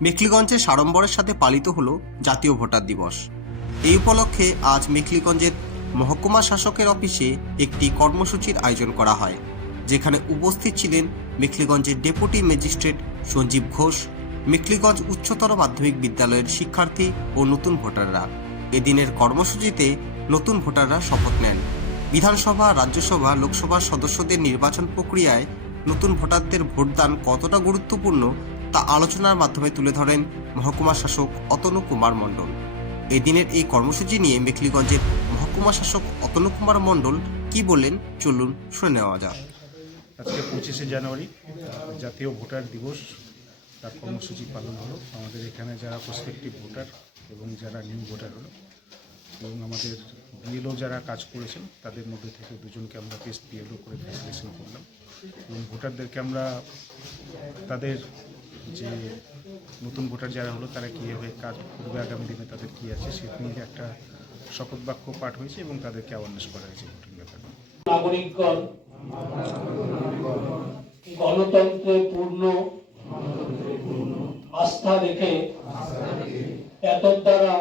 মেখলিগঞ্জে সাড়ম্বরের সাথে পালিত হলো জাতীয় ভোটার দিবস। এই উপলক্ষে আজ মেখলিগঞ্জের মহকুমা শাসকের অফিসে একটি কর্মসূচির আয়োজন করা হয়, যেখানে উপস্থিত ছিলেন মেখলিগঞ্জের ডেপুটি ম্যাজিস্ট্রেট সঞ্জীব ঘোষ, মেখলিগঞ্জ উচ্চতর মাধ্যমিক বিদ্যালয়ের শিক্ষার্থী ও নতুন ভোটাররা। এদিনের কর্মসূচিতে নতুন ভোটাররা শপথ নেন। বিধানসভা, রাজ্যসভা, লোকসভার সদস্যদের নির্বাচন প্রক্রিয়ায় নতুন ভোটারদের ভোটদান কতটা গুরুত্বপূর্ণ তা আলোচনার মাধ্যমে তুলে ধরেন মহকুমা শাসক অতনু কুমার মণ্ডল। এদিনের এই কর্মসূচি নিয়ে মেখলিগঞ্জের মহকুমা শাসক অতনু কুমার মণ্ডল কি বললেন চলুন শুনে নেওয়া যাক। আজকে পঁচিশে জানুয়ারি, জাতীয় ভোটার দিবস, তার কর্মসূচি পালন হলো। আমাদের এখানে যারা প্রসপেক্টিভ ভোটার এবং যারা নিউ ভোটার হলো, এবং আমাদের বিএলও যারা কাজ করেছেন, তাদের মধ্যে থেকে দুজনকে আমরা টেস্ট বিএলও করে ফ্যাসিলেশন করলাম। এবং ভোটারদেরকে আমরা তাদের যে নতুন ভোটার যারা হলো, তারা কীভাবে কাজ করবে আগামী দিনে, তাদের কী আছে সে নিয়ে একটা শপথ বাক্য পাঠ হয়েছে এবং তাদেরকে অ্যাওয়ারনেস করা হয়েছে ভোটিং ব্যাপারে। নাগরিকগণ গণতন্ত্রে পূর্ণ আস্থা রেখে এত দ্বারা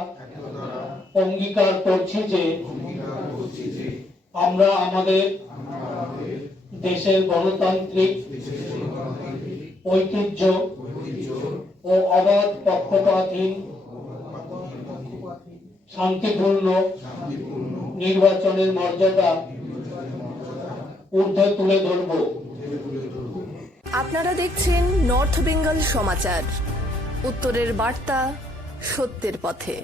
অঙ্গীকার করছি যে আমরা আমাদের দেশের গণতান্ত্রিক ঐতিহ্য ও অবাধ পক্ষপাতহীন, শান্তিপূর্ণ নির্বাচনের মর্যাদা ঊর্ধ্বে তুলে ধরব। আপনারা দেখছেন নর্থ বেঙ্গল সমাচার। উত্তরের বার্তা সত্যের পথে।